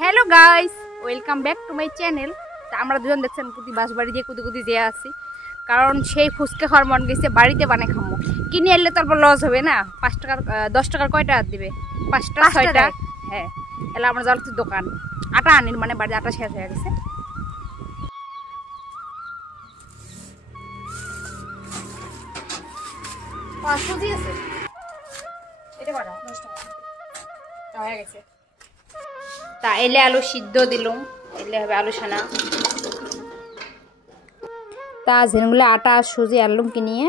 Hello guys, welcome back to my channel. তা আমরা দুজন দেখছেন কুদি বাঁশবাড়ি দিয়ে কুদি কুদি যেয়ে আছি, কারণ সেই ফুচকা খাওয়ার মন গেছে। বাড়িতে বানিয়ে খামো, কিনে এলে তারপর লস হবে না। 5 টাকার 10 টাকার কয়টা দিবে? 5টা 6টা। হ্যাঁ, এলে আমরা যাচ্ছি দোকান। আটা আনিন, মানে বাড়িতে আটা শেষ হয়ে গেছে। সুজি আছে, এটা কটা? 10 টাকা হয়ে গেছে। তা এলে আলু সিদ্ধ দিলুম, এলে হবে আলু সানা। তা যেগুলো আটা আর সুজি আনলুম কিনিয়ে,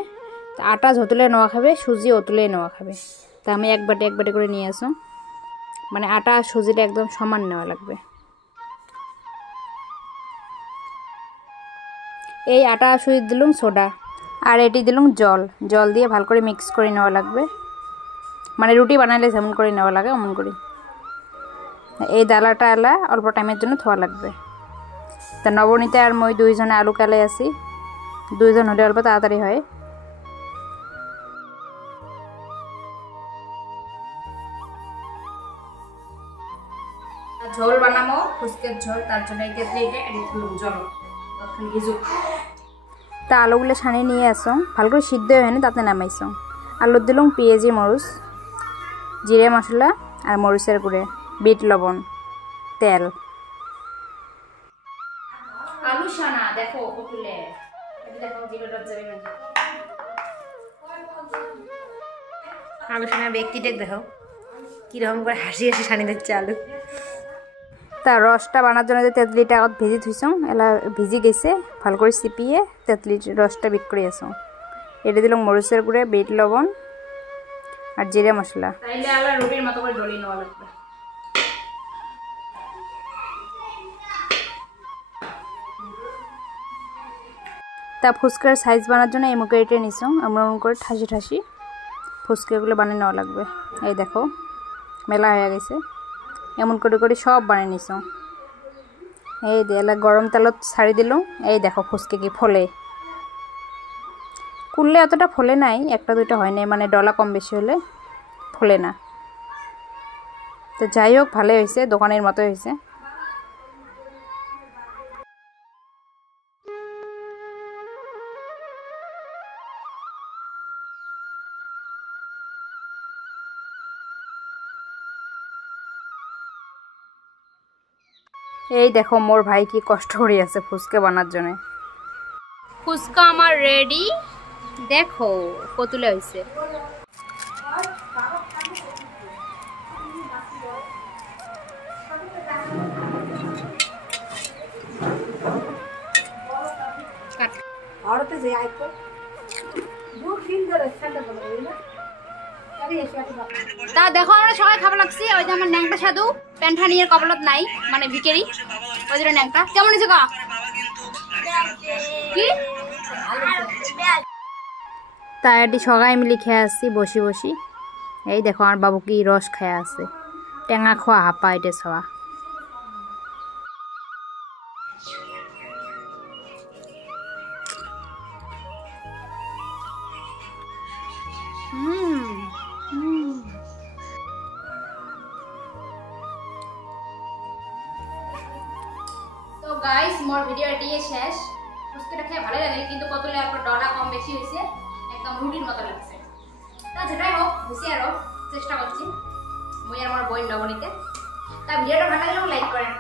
তা আটা যতুলে নেওয়া খাবে, সুজি অতুলে নেওয়া খাবে। তা আমি এক বাটি করে নিয়ে আসো, মানে আটা আর সুজিটা একদম সমান নেওয়া লাগবে। এই আটা আর সুজি দিলুম সোডা, আর এটি দিলুম জল। জল দিয়ে ভালো করে মিক্স করে নেওয়া লাগবে, মানে রুটি বানাইলে যেমন করে নেওয়া লাগে অমন করে। এই ডালাটা এলা অল্প টাইমের জন্য থোয়া লাগবে। তা নবনীতে আর মই দুইজনে আলু কালে আছি, দুইজন হলে অল্প তাড়াতাড়ি হয়। ঝোল বানাবো, ফুচকের ঝোল, তার জন্য এই কেটলিটা জল ভিজুক। তা আলুগুলো ছানিয়ে নিয়ে আসো, ভালো করে সিদ্ধ হয়নি তাতে নামাইছো। আলু দিলুম পেঁয়াজি, মরিচ, জিরে মশলা আর মরিচের গুঁড়ে, বিট লবণ, তেল। আলু সানা দেখো কতলে, দেখো জিবের যাবে না। আলু সানা ব্যক্তিটা দেখো কিরকম করে হাসি হাসি সানি দিচ্ছে আলু। তা রসটা বানার জন্য যে তেঁতলিটা ভেজি থুইছং, এলা ভিজি গেছে, ভালো করে চিপিয়ে তেঁতলির রসটা বিট করে আসো। এটা দিলাম মরিচের গুঁড়ে, বিট লবণ আর জিরে মশলা। তাইলে আলা রুটির মতো করে ডলি নেওয়া লাগবে। তা ফুচকার সাইজ বানার জন্য এই মুখে এটা নিছো, আমরা এমন করে ঠাসি ঠাসি ফুচকাগুলো বানিয়ে নেওয়া লাগবে। এই দেখো মেলা হয়ে গেছে, এমন করে করে সব বানিয়ে নিছো। এই দেলা গরম তেলত ছাড়ি দিল। এই দেখো ফুচকা কি ফলে, কুললে অতটা ফলে নাই, একটা দুইটা হয় নাই, মানে ডলা কম বেশি হলে ফলে না। তো যাই হোক ভালোই হয়েছে, দোকানের মতো হয়েছে। এই দেখো মোর ভাই কি কষ্ট করে আছে ফুচকা বানার জন্য। ফুচকা আমার রেডি, দেখো কতুলে হয়েছে। তা দেখো আমরা সবাই খাবার লাগছি। ওই যে আমার ন্যাংটা সাধু প্যান্ঠা নিয়ে কপালত নাই, মানে ভিকেরি, ওই জন্য ন্যাংটা। কেমন হয়েছে গা? কি তাই এটি সবাই মিলে খেয়ে আসছি বসি বসি। এই দেখো আমার বাবু কি রস খেয়ে আছে, টেঙা খোয়া হাপা এটা সবা। তো গাইস মোর ভিডিও এটিয়ে শেষ। ফুচকাটা খেয়ে ভালো লাগে, কিন্তু কতলে আপনার ডলা কম বেশি হয়েছে, একদম রুটির মতো লাগছে। তা যেটাই হোক খুশি আরো চেষ্টা করছি মুই আর আমার বই নবনীতে। তা ভিডিওটা ভালো লাগলে লাইক করেন।